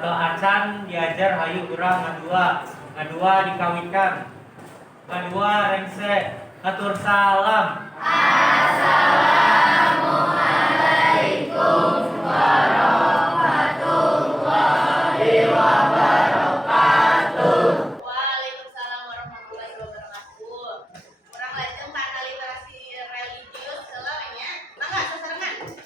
Atau acan diajar hayu urang ngadua dikawinkan. Ngadua rengse atur salam. Assalamualaikum warahmatullahi wabarakatuh. Waalaikumsalam warahmatullahi wabarakatuh. Urang lajeng kana literasi religius heula we nya. Mangga sasarengan.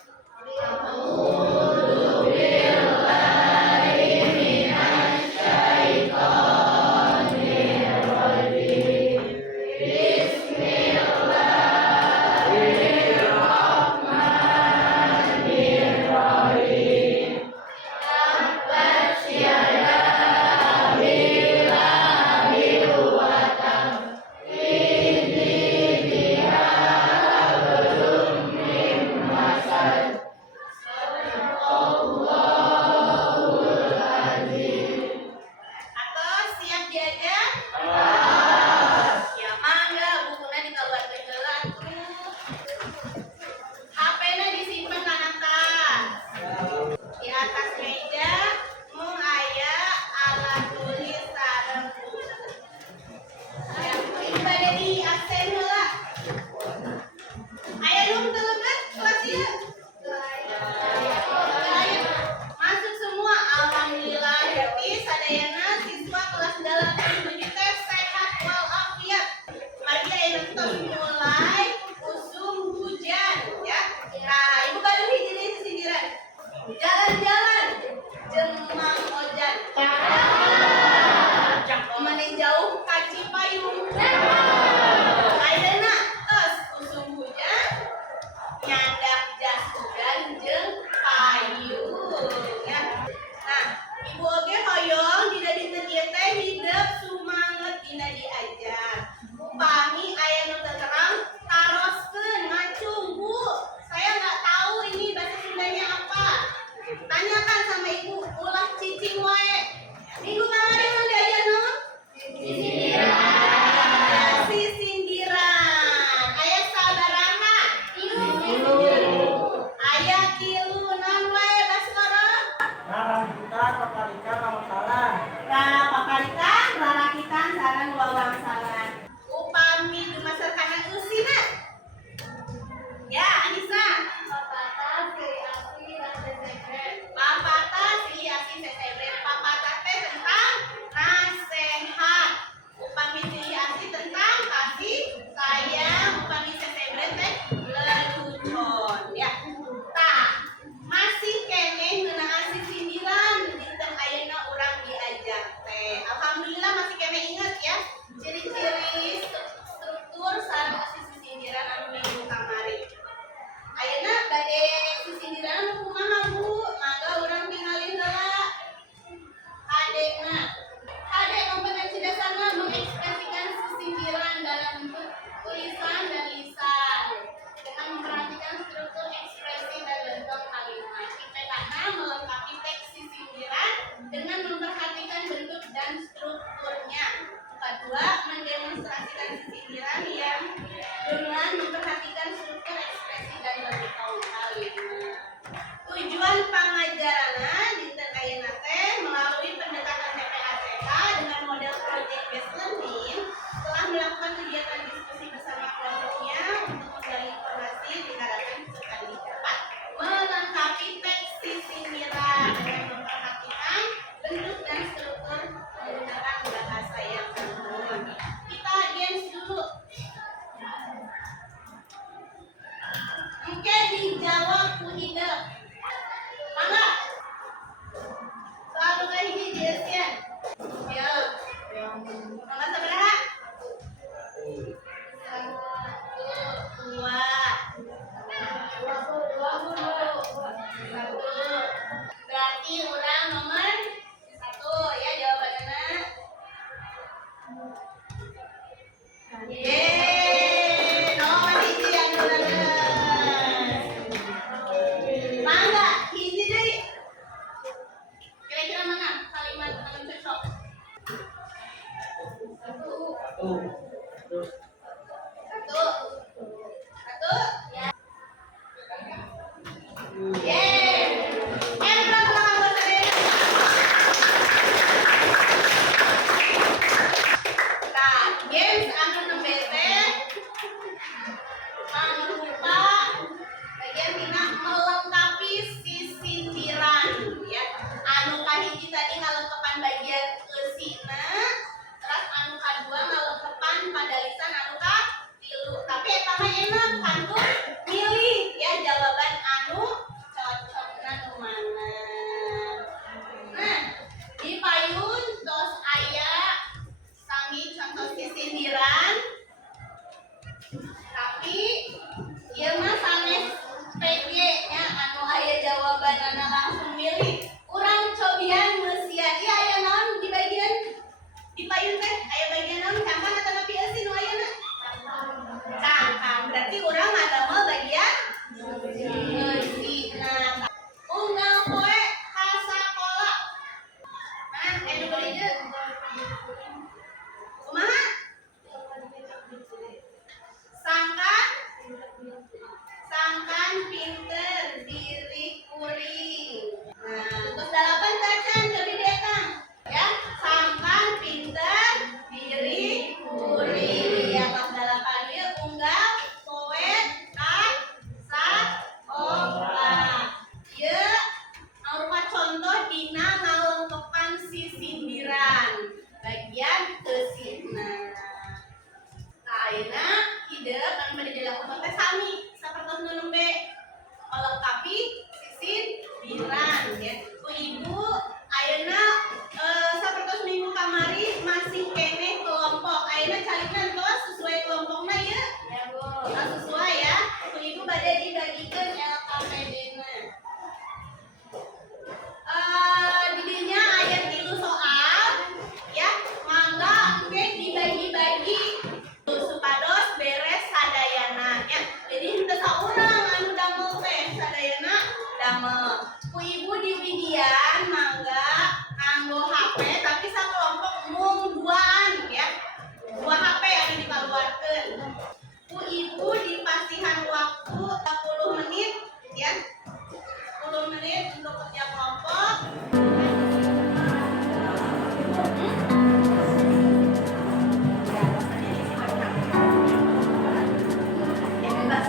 Atos siap diajar? Ya mangga bukuna dikaluarkeun heula atuh. HP-na disimpen kana tas. Di atas meja mung aya alat tulis sareng buku. Ya, ini bade di absen heula. Aya nu teu leukeut kelas ieu? Masuk semua, alhamdulillah. Berarti sadayana siswa kelas 8 teh sehat walafiat. Mari aya tos mulai usum hujan ya. Nah, Ibu Badung hiji deui sindiran. Jalan-jalan jeung Mang Ojan. Mane jauh ka Cipayung. Ayeuna tos usum hujan nyandak jas hujan jeung payung ya. Nah, Ibu oge hoyong dina dinten ieu teh hideuk sumanget dina diajar. Upami aya nu teu terang taroskeun ngacung, Bu. Saya nggak tahu ini bahasa Sundanya apa. Tanyakan sama Ibu, ulah cicing wae. Minggu kemarin mun diajar naon? Sisindiran. Aya sabaraha? 10. Aya kilu naon wae Baskoro? Rarakitan, paparikan, pamakalan. Paparikan, rarakitan sareng wawangsalan. Upami dumasarkana eusina. Ya, Anissa. Papatah, silih asih, sesebret. Papatah teh tentang nasehat. Upami silih asih tentang kasih sayang. Upami sesebret teh lelucon. Ya. Tah, masih keneh ngeunaan sisindiran dinten ayeuna urang diajar teh. Alhamdulillah masih keneh inget ya. Ciri-ciri struktur sareng sisindiran anu minggu kamari. Ayeuna bade sisindiran anu kumaha Bu? Mangga urang tingali heula. Hadena. Hade kompetensi dasarna mengekspresikan sisindiran dalam bentuk tulisan dan lisan dengan memperhatikan struktur ekspresi dan bentuk kalimat. IPK-na melengkapi teks sisindiran dengan memperhatikan bentuk dan strukturnya. Kedua, mendemonstrasikan sisindiran yang dengan memperhatikan struktur ekspresi dan bentuk kalimat. Tujuan pengajaranna dinten ayeuna teh melalui pendekatan TPACK dengan model project based learning telah melakukan kegiatan diskusi bersama kelompoknya untuk menggali informasi diharapkan bisa didapat melengkapi teks sisindiran dengan memperhatikan bentuk dan struktur menggunakan bahasa yang umum. Kita dance dulu. ayeuna hideuk anu bade dilakukan teh sami sapertos nu nembe melengkapi sisindiran ya. Ku ibu ayeuna sapertos minggu kamari masih keneh kelompok. Ayeuna calikeun tos sesuai kelompokna ya. Ya, Bu. Sesuai ya. Ku ibu bade dibagikeun LKPD-na. Didinya aya 3 soal ya. Mangga engke dibagi-bagi supados beres sadayana ya. Jadi henteu saurang anu damel teh sadayana damel. Ku ibu di Widian mangga nganggo HP tapi sakelompok mung 2an ya. 2 HP anu dikaluarkeun. Ku ibu dipasihan waktu 10 menit ya. 10 menit untuk kerja kelompok. Ya bebas.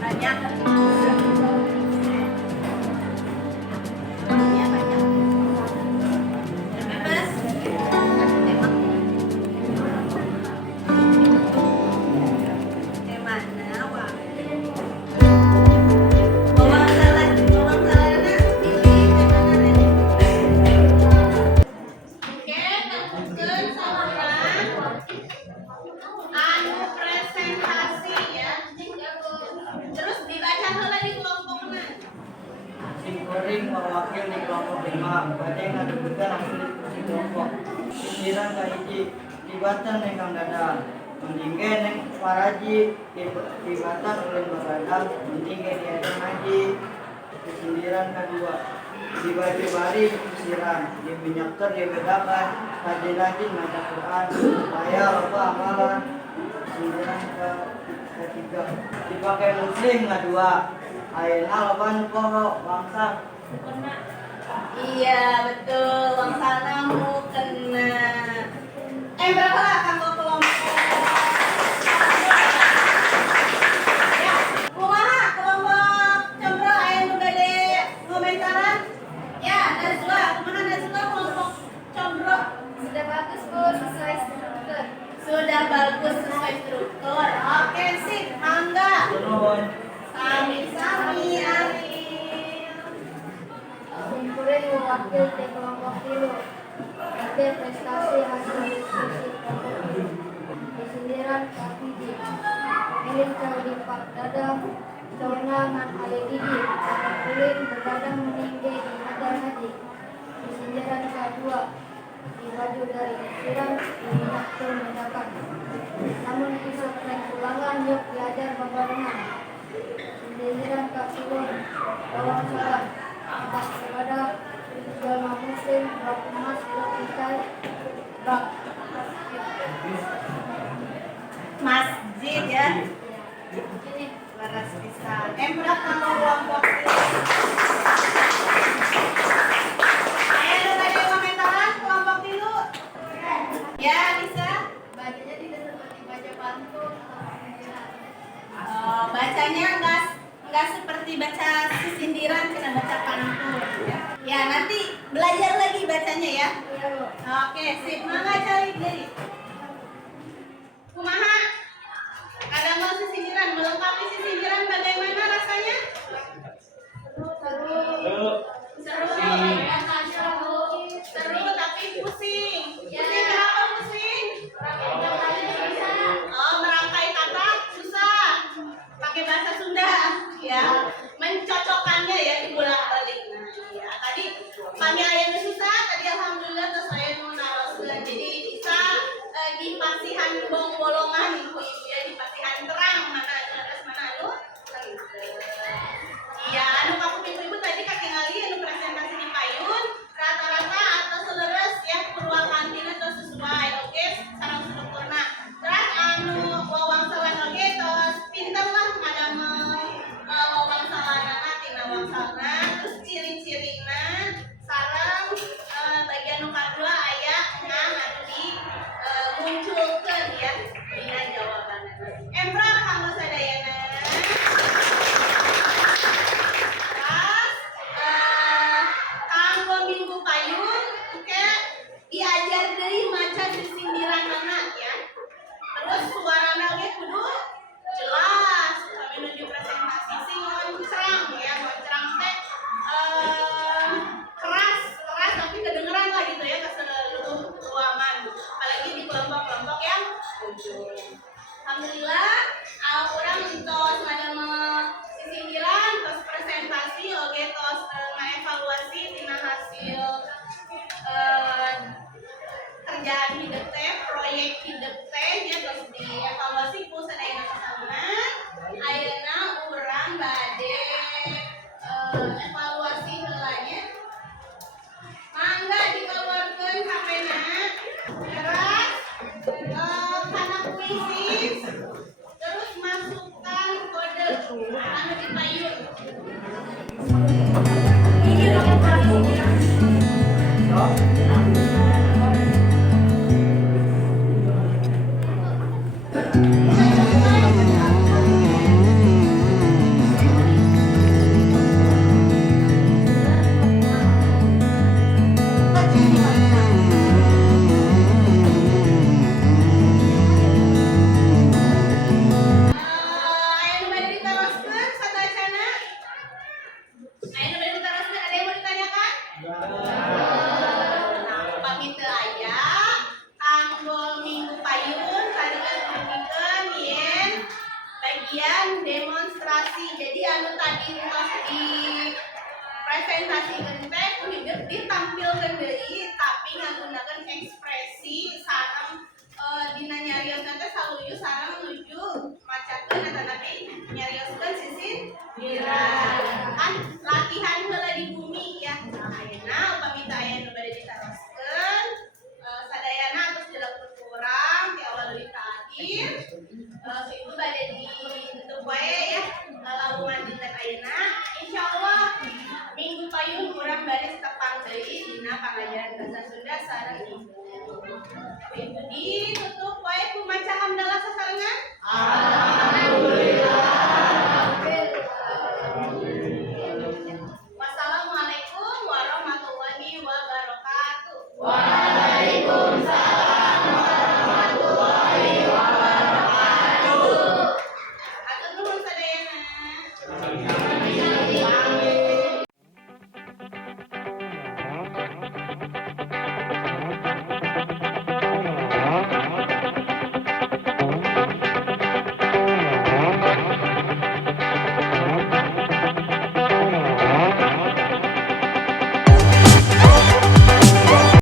Banyak. Ya banyak. Ya bebas. Temana wah. Bawang salana pilih temana. Oke, tentukeun saluran anu presentasi ya. Terus dibaca heula di kelompokna. Si Kuring mewakil di kelompok 5, bade ngadudukan hasil diskusi kelompok. Sindiran ka hiji, tibatan neng Kang Dadang. Mendingke neng Paraji, tibatan ulin Baradang, mendingke diajeng haji. Sindiran kedua, di baju bari siran, di minyak ter dibedakan, rajin-rajin baca Quran, supaya loba amalan. Sindiran ketiga, dipakai muslim ngadua, ayeuna loba nu poho bangsa. Iya, betul. Wangsana mu kena. Berapa lah kanggo kelompok? Ya, kumaha kelompok combro aya nu bade ngomentaran? Ya, Najwa, kumaha Najwa kelompok combro? Sudah bagus, Bu, sesuai struktur. Sudah bagus sesuai struktur. Oke, sip. Mangga. Nuhun. Sami-sami Ariel. Kuring mewakil di kelompok tilu. Ada prestasi hasil diskusi kelompok tilu. Sindiran Kapiji. Elin Kaudi Pak Dadang. Sauna ngan Ale Didi. Kulin bergadang meninggi di Madar Haji. Sindiran kedua. Di baju dari siram di minyak mendakan. Namun kisah tren ulangan yuk diajar babarengan. Sindiran kapilun bawang salam. Atas kepada jalma muslim bak emas bak ikai bak Masjid ya. ini Laras pisan. Budak kanggo kelompok tilu. Aya nu bade komentaran kelompok tilu? Ya, Lisa. bacanya tidak seperti baca pantun. Bacanya enggak seperti baca sisindiran, kena baca pantun ya. Ya, nanti belajar lagi bacanya ya. Iya, Bu. Oke, sip. Mangga cari diri. Kumaha? Ada mau sisindiran, melengkapi sisindiran bagaimana rasanya? Seru. Seru. Seru tapi pusing. Ya. Pusing kenapa pusing? Oh, merangkai kata susah. Pakai bahasa Sunda ya. Mencocokkannya ya dibolak-balik. Nah, ya. Tadi kami aya susah, tadi alhamdulillah terus saya nu naroskeun. Jadi bisa dipasihan bolongan ku ibu ya, dipasihan terang mana terus mana anu. Iya, anu kamu ibu tadi katingali anu presentasi di payun rata-rata atau seleres ya purwakantina terus sesuai. Oke, sareng strukturna. Terus anu wawangsalan oge tos pinter lah ngadamel wawangsalanana tina wangsalna, terus ciri-cirina sareng bagian nu kadua aya ngan anu di munculkeun ya dina jawaban. ieu teh proyek hidup teh nya geus dievaluasi ku sadayana pasangan. Ayeuna urang bade evaluasi heula nya. Mangga dikeluarkeun HP-na. Terus kana kuisis. Terus masukkan kode anu dipayun. Aya nu bade diteruskeun sadayana? Aya nu bade diteruskeun, ada yang mau ditanyakan? Nah, upami teu aya, kanggo minggu payun sareng dipikeun yen bagian demonstrasi. Jadi anu tadi tos di presentasikeun teh ku hideuk ditampilkeun deui tapi ngagunakeun ekspresi sareng dina nyariosna teh saluyu sareng nuju macakeun eta nabi nyarioskeun sisin kan latihan heula di bumi ya. Nah, ayeuna upami teu aya nu bade ditaroskeun sadayana terus dilakukeun kurang ti awal leuwih ka akhir itu bade ditutup wae ya lalaungan dinten ayeuna insyaallah minggu payung urang bade tepang deui dina pangajaran bahasa Sunda sareng Ibu. Itu ditutup